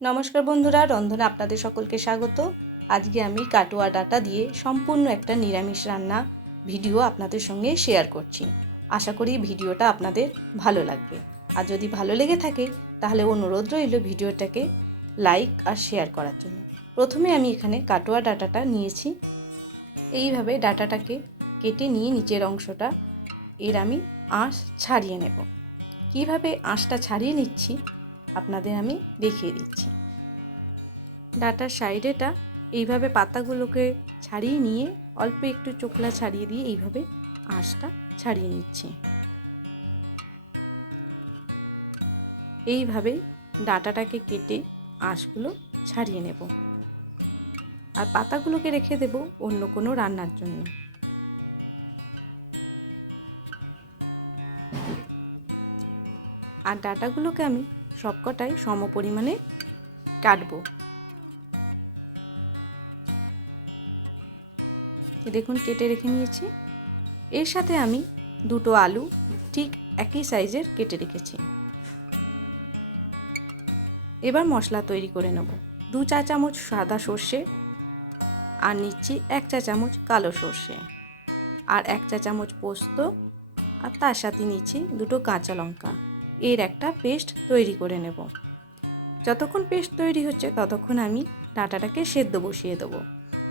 নমস্কার বন্ধুরা, রন্ধনে আপনাদের সকলকে স্বাগত। আজকে আমি কাটোয়া ডাঁটা দিয়ে সম্পূর্ণ একটা নিরামিষ রান্না ভিডিও আপনাদের সঙ্গে শেয়ার করছি। আশা করি ভিডিওটা আপনাদের ভালো লাগবে। আর যদি ভালো লেগে থাকে তাহলে অনুরোধ রইল ভিডিওটাকে লাইক আর শেয়ার করার জন্য। প্রথমে আমি এখানে কাটোয়া ডাঁটাটা নিয়েছি। এইভাবে ডাঁটাটাকে কেটে নিয়ে নিচের অংশটা এর আমি আঁশ ছাড়িয়ে নেব। কিভাবে আঁশটা ছাড়িয়ে নিচ্ছি আপনাদের আমি দেখিয়ে দিচ্ছি। ডাঁটার সাইডেটা এইভাবে পাতাগুলোকে ছাড়িয়ে নিয়ে অল্প একটু চোখলা ছাড়িয়ে দিয়ে এইভাবে আঁশটা ছাড়িয়ে নিচ্ছি। এইভাবে ডাঁটাটাকে কেটে আঁশগুলো ছাড়িয়ে নেব আর পাতাগুলোকে রেখে দেব অন্য কোনো রান্নার জন্য। আর ডাঁটাগুলোকে আমি সবকটাই সম পরিমাণে কাটবো। দেখুন কেটে রেখে নিয়েছি। এর সাথে আমি দুটো আলু ঠিক একই সাইজের কেটে রেখেছি। এবার মশলা তৈরি করে নেব। 2 চা চামচ সাদা সর্ষে আর নিচ্ছি 1 চা চামচ কালো সর্ষে আর 1 চা চামচ পোস্ত আর তার সাথে নিচ্ছি দুটো কাঁচা লঙ্কা। এর একটা পেস্ট তৈরি করে নেব। যতক্ষণ পেস্ট তৈরি হচ্ছে ততক্ষণ আমি ডাঁটাটাকে সেদ্ধ বসিয়ে দেবো।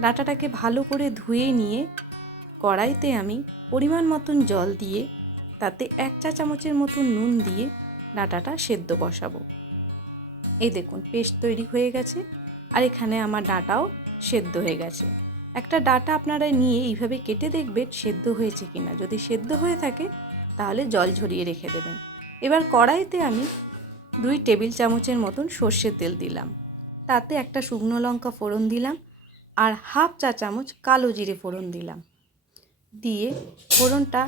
ডাঁটাটাকে ভালো করে ধুয়ে নিয়ে কড়াইতে আমি পরিমাণ মতন জল দিয়ে তাতে 1 চা চামচের মতন নুন দিয়ে ডাঁটাটা সেদ্ধ বসাবো। এই দেখুন পেস্ট তৈরি হয়ে গেছে আর এখানে আমার ডাঁটাও সেদ্ধ হয়ে গেছে। একটা ডাঁটা আপনারা নিয়ে এইভাবে কেটে দেখবেন সেদ্ধ হয়েছে কিনা। যদি সেদ্ধ হয়ে থাকে তাহলে জল ঝরিয়ে রেখে দেবেন। এবার কড়াইতে আমি 2 টেবিল চামচের মতন সর্ষের তেল দিলাম। তাতে একটা শুকনো লঙ্কা ফোড়ন দিলাম আর 1/2 চা চামচ কালো জিরে ফোড়ন দিলাম। দিয়ে ফোড়নটা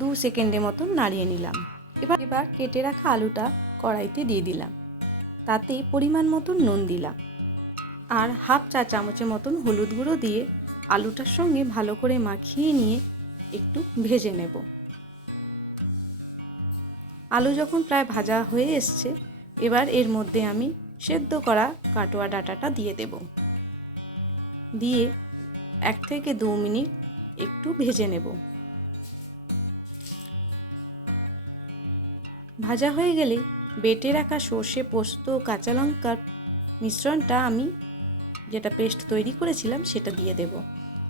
2 সেকেন্ডের মতন নাড়িয়ে নিলাম। এবার কেটে রাখা আলুটা কড়াইতে দিয়ে দিলাম। তাতে পরিমাণ মতন নুন দিলাম আর 1/2 চা চামচের মতন হলুদ গুঁড়ো দিয়ে আলুটার সঙ্গে ভালো করে মাখিয়ে নিয়ে একটু ভেজে নেব। আলু যখন প্রায় ভাজা হয়ে এসছে এবার এর মধ্যে আমি সেদ্ধ করা কাটোয়া ডাঁটাটা দিয়ে দেব। দিয়ে 1 থেকে 2 মিনিট একটু ভেজে নেব। ভাজা হয়ে গেলে বেটে রাখা সর্ষে পোস্ত কাঁচা লঙ্কার মিশ্রণটা আমি যেটা পেস্ট তৈরি করেছিলাম সেটা দিয়ে দেব।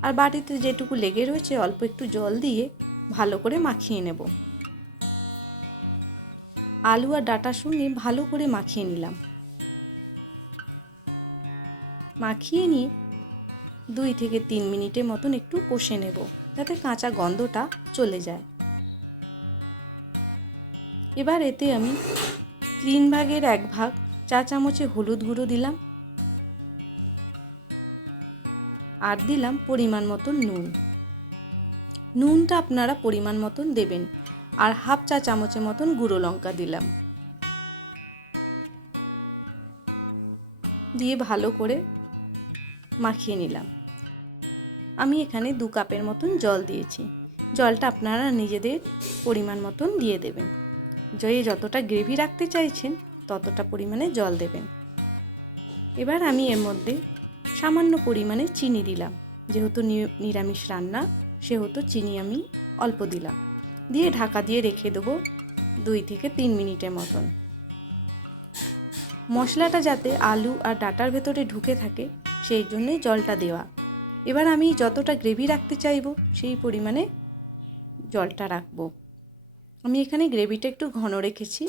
আর বাটিতে যেটুকু লেগে রয়েছে অল্প একটু জল দিয়ে ভালো করে মাখিয়ে নেব। আলু আর ডাঁটার সঙ্গে ভালো করে মাখিয়ে নিলাম। মাখিয়ে নিয়ে 2 থেকে 3 মিনিটের মতন একটু কষে নেব যাতে কাঁচা গন্ধটা চলে যায়। এবার এতে আমি 3 ভাগের 1 ভাগ চা চামচে হলুদ গুঁড়ো দিলাম আর দিলাম পরিমাণ মতন নুন। নুনটা আপনারা পরিমাণ মতন দেবেন। আর 1/2 চা চামচের মতন গুঁড়ো লঙ্কা দিলাম। দিয়ে ভালো করে মাখিয়ে নিলাম। আমি এখানে 2 কাপের মতন জল দিয়েছি। জলটা আপনারা নিজেদের পরিমাণ মতন দিয়ে দেবেন। যতটা গ্রেভি রাখতে চাইছেন ততটা পরিমাণে জল দেবেন। এবার আমি এর মধ্যে সামান্য পরিমাণে চিনি দিলাম। যেহেতু নিরামিষ রান্না সেহেতু চিনি আমি অল্প দিলাম। দিয়ে ঢাকা দিয়ে রেখে দেবো 2 থেকে 3 মিনিটের মতন। মশলাটা যাতে আলু আর ডাঁটার ভেতরে ঢুকে থাকে সেই জন্যই জলটা দেওয়া। এবার আমি যতটা গ্রেভি রাখতে চাইবো সেই পরিমাণে জলটা রাখবো। আমি এখানে গ্রেভিটা একটু ঘন রেখেছি।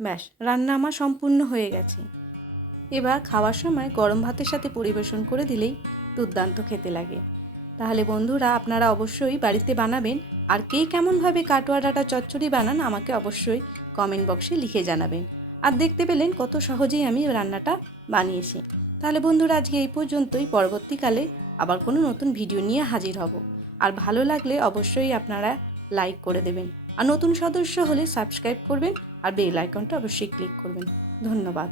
ব্যাস, রান্না আমার সম্পূর্ণ হয়ে গেছে। এবার খাওয়ার সময় গরম ভাতের সাথে পরিবেশন করে দিলেই দুর্দান্ত খেতে লাগে। তাহলে বন্ধুরা আপনারা অবশ্যই বাড়িতে বানাবেন। আর কে কেমনভাবে কাটোয়া ডাঁটা চচ্চড়ি বানান আমাকে অবশ্যই কমেন্ট বক্সে লিখে জানাবেন। আর দেখতে পেলেন কত সহজেই আমি রান্নাটা বানিয়েছি। তাহলে বন্ধুরা আজকে এই পর্যন্তই। পরবর্তীকালে আবার কোনো নতুন ভিডিও নিয়ে হাজির হব। আর ভালো লাগলে অবশ্যই আপনারা লাইক করে দেবেন। আর নতুন সদস্য হলে সাবস্ক্রাইব করবেন আর বেল আইকনটা অবশ্যই ক্লিক করবেন। ধন্যবাদ।